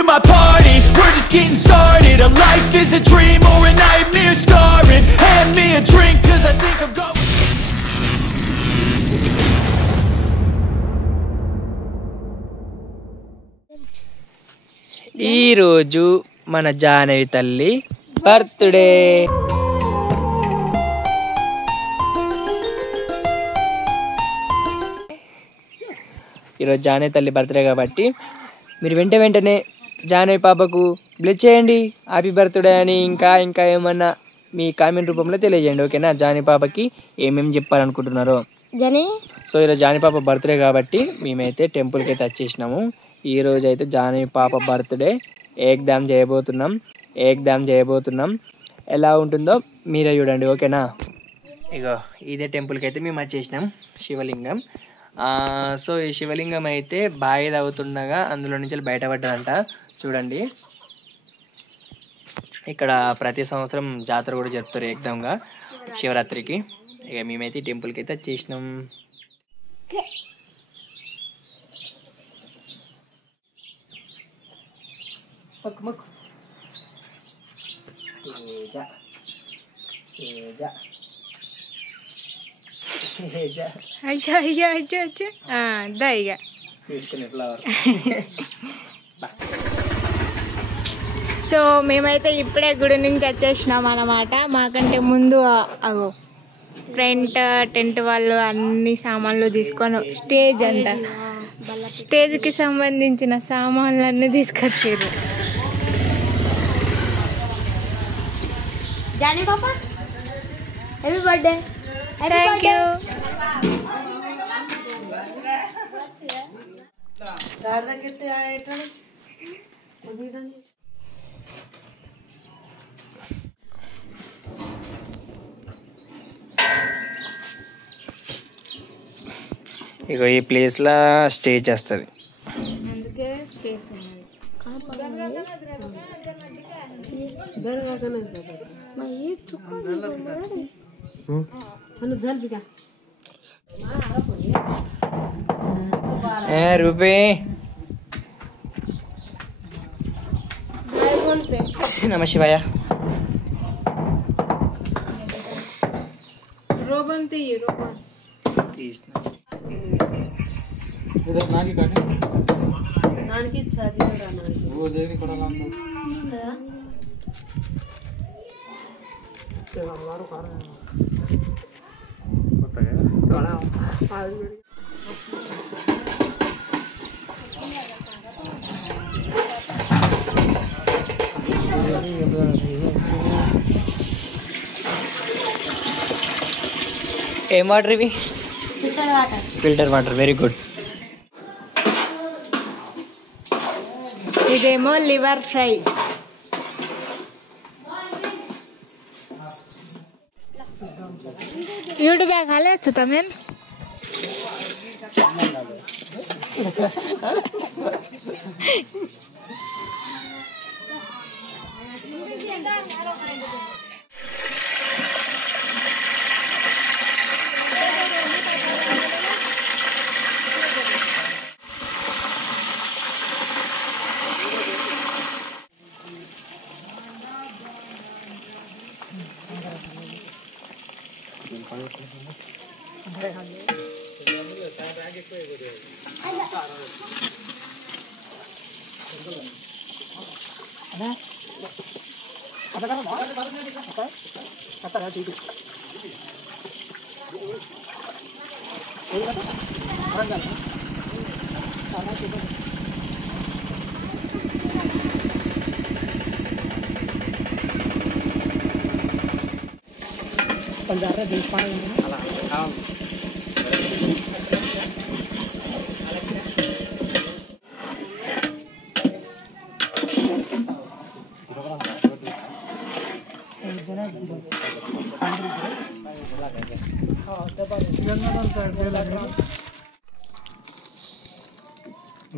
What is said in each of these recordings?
to my party, we're just getting started. A life is a dream or a nightmare scarring. Hand me a drink cause I think I'm going. ఈ రోజు మన జానవి తల్లి birthday. ఈరోజు జానవి తల్లి birthday కాబట్టి మీరు వెంటనే జానవి పాపకు బ్లెస్ చేయండి హ్యాపీ బర్త్డే అని. ఇంకా ఏమన్నా మీ కామెంట్ రూపంలో తెలియజేయండి, ఓకేనా? జానవి పాపకి ఏమేమి చెప్పాలనుకుంటున్నారో. సో ఈరోజు జానవి పాప బర్త్డే కాబట్టి మేమైతే టెంపుల్కి అయితే వచ్చేసినాము. ఈరోజు అయితే జానవి పాప బర్త్డే ఏకదాం చేయబోతున్నాం. ఎలా ఉంటుందో మీరే చూడండి, ఓకేనా? ఇగో ఇదే టెంపుల్కి అయితే మేము వచ్చేసినాం, శివలింగం. సో ఈ శివలింగం అయితే బాగా తవ్వుతుండగా అందులో నుంచి బయటపడ్డదంట. చూడండి, ఇక్కడ ప్రతి సంవత్సరం జాతర కూడా జరుపుతారు ఏకదంగా శివరాత్రికి. ఇక మేమైతే టెంపుల్కి అయితే వచ్చేసినాం. సో మేమైతే ఇప్పుడే గుడి నుంచి వచ్చేసినాం అన్నమాట. మాకంటే ముందు అగో ఫ్రంట్ టెంట్ వాళ్ళు అన్ని సామాన్లు తీసుకొని స్టేజ్కి సంబంధించిన సామాన్లన్నీ తీసుకొచ్చారు. జానీ పాపా హ్యాపీ బర్త్డే. Thank you. ఇక ఈ ప్లేస్లో స్టే చేస్తుంది. అందుకే స్పేస్ ఉన్నది. రూపే నమ శివాయ. రోబన్ తీసిన ఏం వాటర్ ఇవి? Filter water. Very good. ఇదేమో లివర్ ఫ్రై. यूट्यूब खाले तमें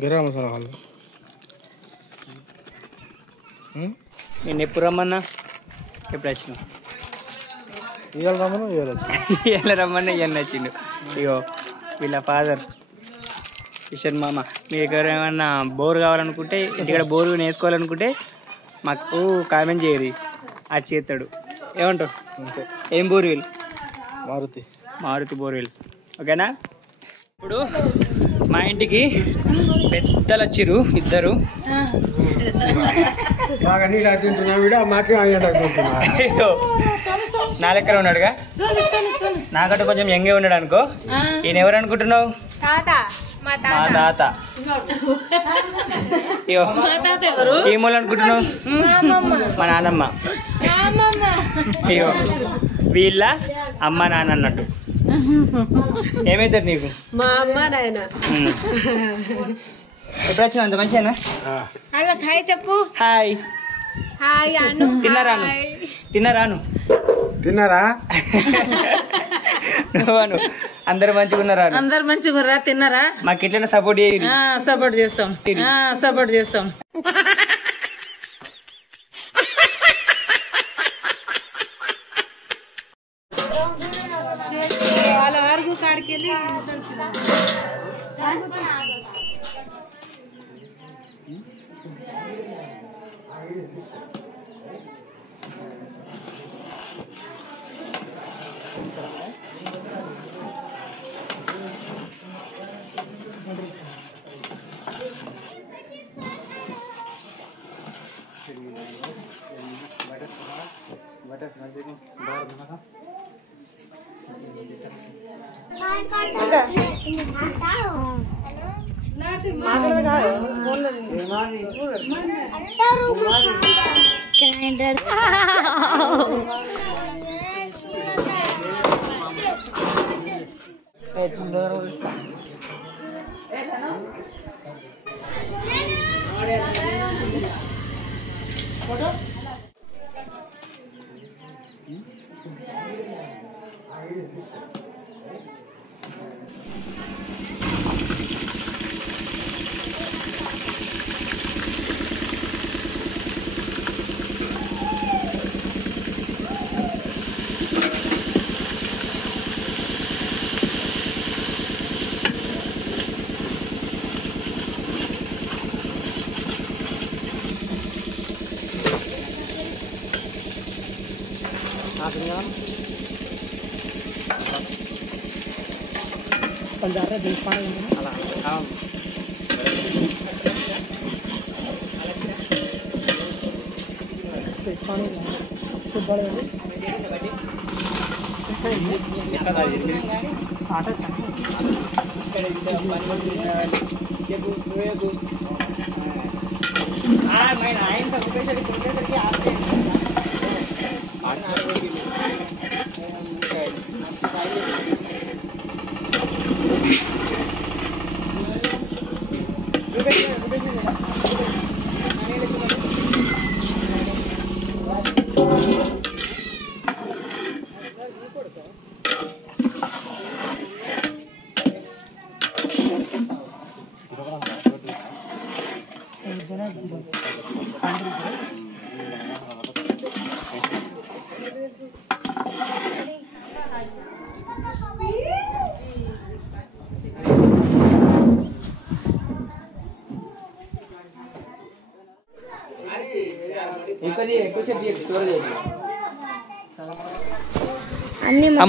గరం మసాలా కావాలి. నేను ఎప్పుడు రమ్మన్నా ఎప్పుడు వచ్చిన ఇవాళ రమ్మను ఇవాళ రమ్మన్నా ఇవాళ వచ్చిండు. ఇగో వీళ్ళ ఫాదర్ కిషన్ మామ. మీకు ఏమైనా బోర్ కావాలనుకుంటే ఇంటికాడ బోర్ వేసుకోవాలనుకుంటే మాకు కామెంట్ చేయరు అది చేస్తాడు. ఏమంటావు? ఏం బోర్వెల్? మారుతి బోర్వెల్స్. ఓకేనా? ఇప్పుడు మా ఇంటికి పెద్దలు వచ్చిర్రు ఇద్దరు. నా లెక్కన ఉన్నాడుగా, నాకంటే కొంచెం యంగే ఉన్నాడు అనుకో. ఈయన ఎవరు అనుకుంటున్నావు? మా తాత. ఏమోళ్ళు అనుకుంటున్నావు? మా నాన్నమ్మ. అయ్యో వీళ్ళ అమ్మ నాన్న అన్నట్టు. ఏమైతుంది నీకు? మా అమ్మ నాయన. ఎప్పుడు వచ్చినా అంత మంచిగా? హాయ్ చెప్పు. హాయ్. తిన్నారాను? నువ్వు అందరు మంచిగా ఉన్నారా? అందరు మంచిగా ఉన్నారా? తిన్నారా? మాకు ఎట్లైనా సపోర్ట్ చేస్తాం. వాళ్ళ వరకు కాడికి వెళ్ళి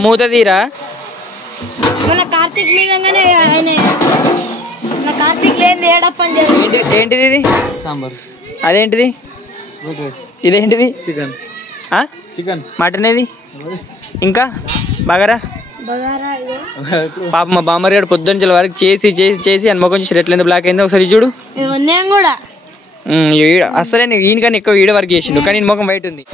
మూత తీరా. మన కార్తీక్ మీదంగానే ఆయన మన కార్తీక్ లేని ఏడప్పని ఏంటిది ఇది? సాంబార్. అదేంటిది? ఇదేంటిది? చికెన్. మటన్ ఏది? ఇంకా బగారా. పాప మా బామ్మర్ గారు పొద్దున్న వరకు చేసి చేసి చేసి అని ముఖం చూసి ఎట్లయింది బ్లాక్ అయింది ఒకసారి చూడు. నేను కూడా అసలే ఈయనకన్నా ఎక్కువ ఈడ వరకు చేసిండు కానీ ఈయన ముఖం బయట ఉంది.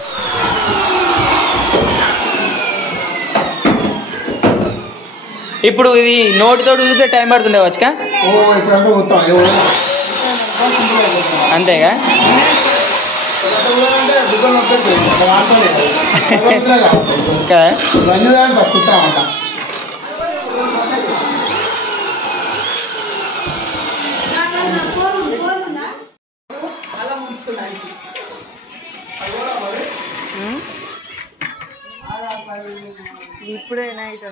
ఇప్పుడు ఇది నోటితో ఊదితే టైం పడుతుండే వచ్చక అంతేగా. కదా ఇప్పుడే నైట్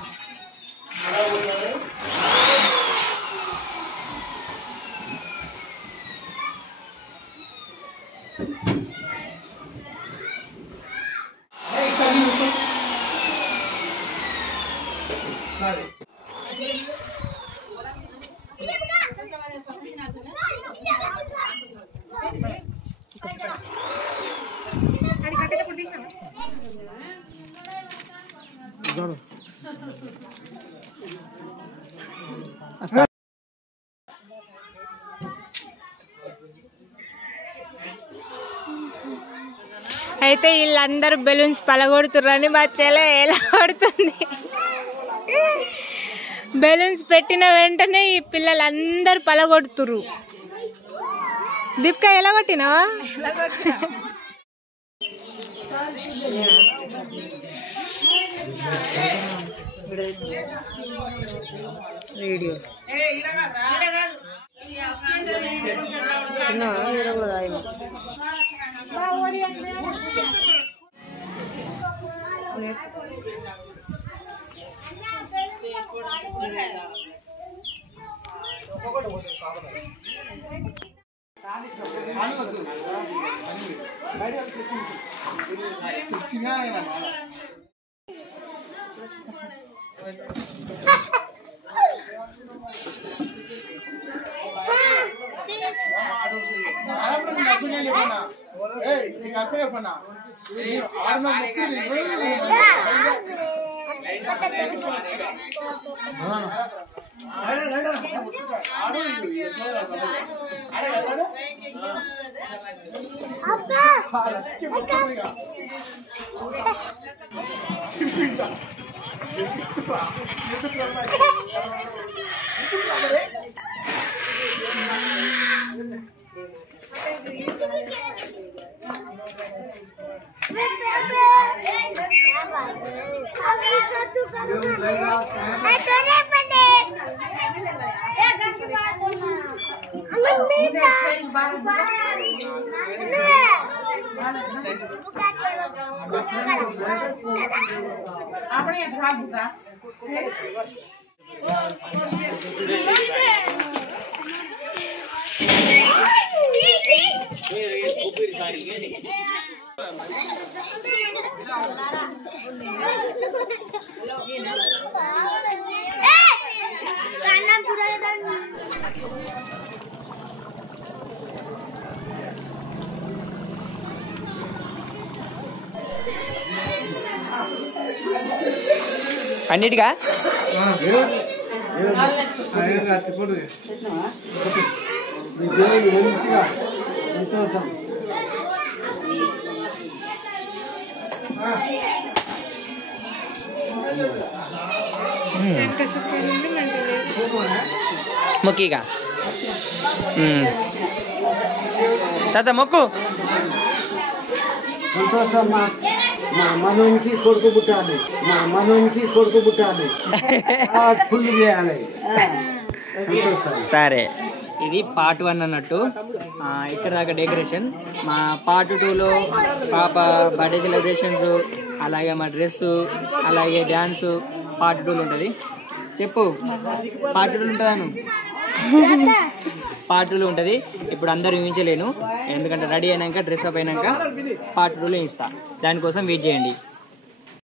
అయితే వీళ్ళందరూ బెలూన్స్ పలగొడుతుర్రని మా చెల్లె ఎలా కొడుతుంది. బెలూన్స్ పెట్టిన వెంటనే ఈ పిల్లలందరూ పలగొడుతుర్రు. దీపిక ఎలా కొట్టినావా? వీడియో అన్నిటిగా సంతోషం. మొక్కిగా తాత మొక్కు. సంతోషం. మా మనోనికి కొడుకు పుట్టాలి, మా మనోనికి కొడుకు పుట్టాలి, ఫుల్ చేయాలి. సంతోషం. సరే, ఇది పార్ట్ 1 అన్నట్టు. ఇక్కడ దాకా డెకరేషన్. మా పార్ట్ 2లో పాప బర్త్డే సెలబ్రేషన్స్, అలాగే మా డ్రెస్సు, అలాగే డ్యాన్సు పార్ట్ 2లో ఉంటుంది. చెప్పు, పార్ట్ 2లో ఉంటుందాను? పార్ట్ 2లో ఉంటుంది. ఇప్పుడు అందరూ ఊహించలేను, ఎందుకంటే రెడీ అయినాక డ్రెస్ అప్ అయినాక పార్ట్ 2లో ఇస్తా. దానికోసం వెయిట్ చేయండి.